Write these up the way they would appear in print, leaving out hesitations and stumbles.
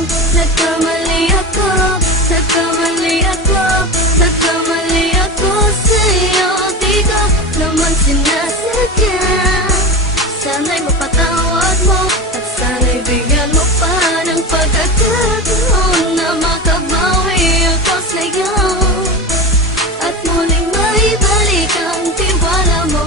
kong nagkamali ako, nagkamali ako, nagkamali ako sa'yo. Di ko naman sinasadya. Sana'y mapatawad mo at sana'y bigyan mo pa ng pagkakataon na makabawi ako sa'yo at muling maibalik ang tiwala mo.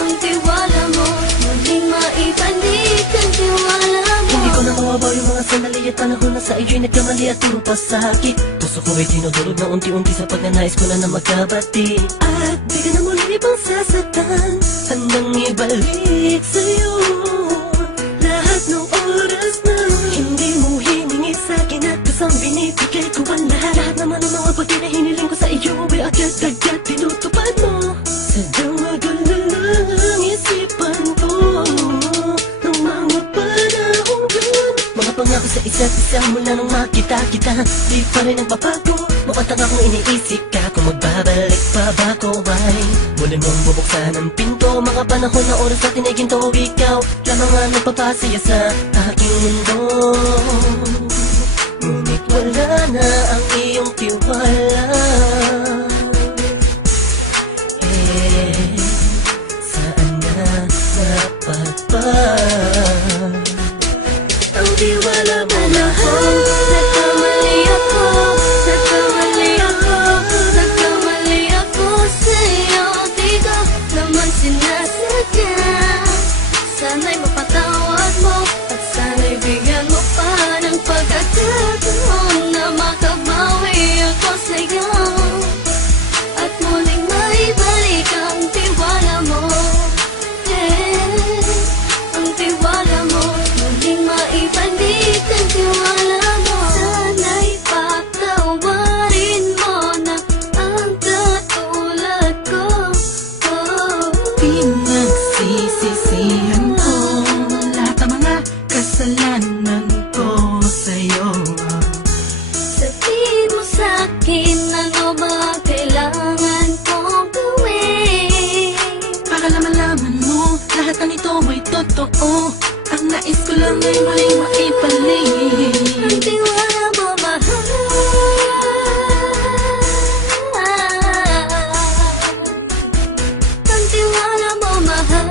Ang tiwala mo, muling maibalik ang tiwala mo. Hindi ko na mawabaw yung mga sandali at panahon na sa iyo'y nagkamali at puro pasakit. Puso ko ay dinudulog na unti-unti sa pagnanais ko na magkabati. At di ka na muli ibang sasaktan, handang ibalik sa'yo lahat ng oras na hindi mo hiningi sa'kin at kasang binibigay ko ang lahat. Lahat naman ng mga bagay na hiniling ko sa iyo ay agad-agad tinutupad mo. Sadyang magulo lang isipan ko ng mga panahon yun. Mga pangako sa isa't isa mula nung makita kita, di pa rin nagbabago. Mukhang akong iniisip ka kung magbabalik pa ba ko ay muli mong bubuksan ang pinto. Mga panahon na oras natin ay ginto, ikaw lamang ang nagpapasaya sa aking mundo. Ngunit wala na ang iyong tiwala. Saan na dapat ba ang tiwala mo mahal? Nagkamali ako, nagkamali ako, nagkamali ako sa'yo. Di ko naman sinasadya. Sana'y mapatawad mo at sana'y bigyan mo pa ng pagkakataon na makabawi ako sa'yo at muling maibalik ang tiwala mo. Ang tiwala mo, muling maibalik ang tiwala mo. Sana'y patawarin mo na ang katulad ko. Pinagsisisihan ko lahat ng mga kasalanan ko sa'yo. Sabihin mo sa'kin ano ba kailangan kong gawin Para malaman mo lahat ng ito ay totoo. Ang nais ko lang ay muling maibalik ang tiwala mo, mahal. Ang tiwala mo, mahal.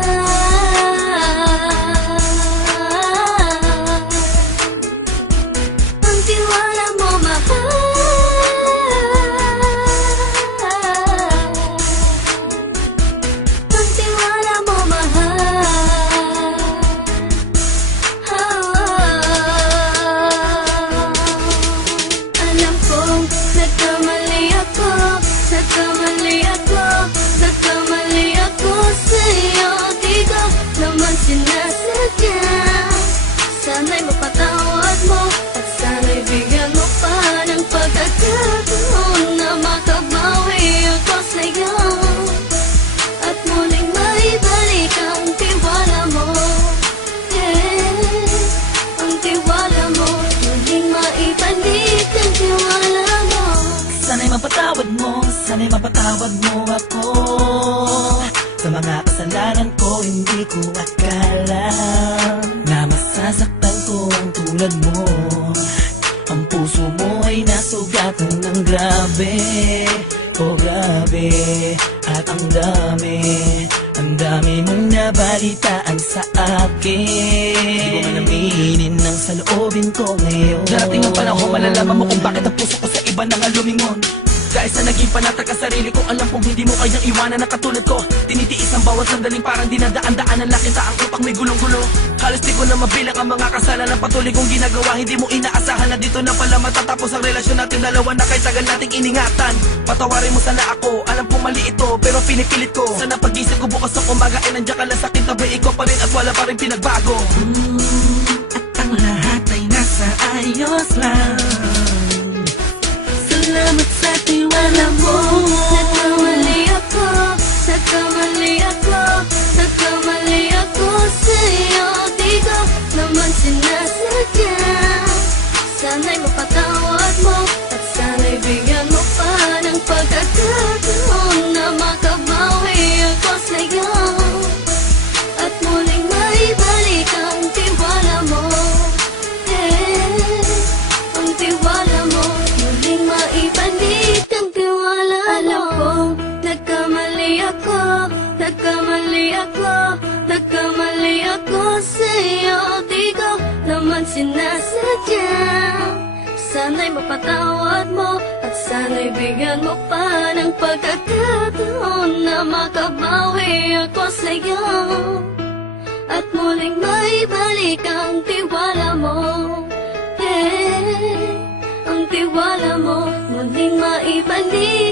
Ang tiwala mo, mahal. Ang tiwala mo, mahal. Alam kong nagkamali ako, nagkamali ako, nagkamali ako sa'yo. Di ko naman sinasadya. Sana'y mapatawad mo at sana'y bigyan mo pa ng pagkakataon na makabawi ako sa'yo at muling maibalik ang tiwala mo. Ang tiwala mo, muling maibalik ang tiwala mo. Sana'y mapatawad mo ako sa mga kasalanan ko. Hindi ko akala na masasaktan ko ang tulad mo. Ang puso mo ay nasugatan ng grabe, oh grabe. At ang dami mong nabalitaan sa akin. Di ko man aminin ang saloobin ko ngayon. Darating ang panahon, malalaman mo kung bakit ang puso ko sa iba nang alumingon. Dahil sa naging panatag ka sarili ko, alam kong hindi mo kayang iwanan na katulad ko. Tinitiis ang bawat sandaling parang dinadaan-daan ang lakita ang utak may gulong-gulo. Halos di ko na mabilang ang mga kasalanan patuloy kong ginagawa. Hindi mo inaasahan na dito na pala matatapos ang relasyon natin dalawa na kahit tagal nating iningatan. Patawarin mo sana ako, alam kong mali ito pero pinipilit ko. Sana pag-isip ko bukas ng umaga ay nandiyan ka lang sa akin, tabi ikaw pa rin at wala pa rin pinagbago. At ang lahat ay nasa ayos lang. Salamat sa tiwala mo. Nagkamali ako, nagkamali ako, nagkamali ako sa'yo. Di ko naman sinasadya. Sana'y mapatawad mo at sana'y bigyan mo pa ng pagkakataon na makabawi ako sa'yo at muling maibalik ang tiwala mo. naman sinasadya. Sana'y mapatawad mo at sana'y bigyan mo pa ng pagkakataon na makabawi ako sa'yo at muling maibalik ang tiwala mo. Ang tiwala mo muling maibalik.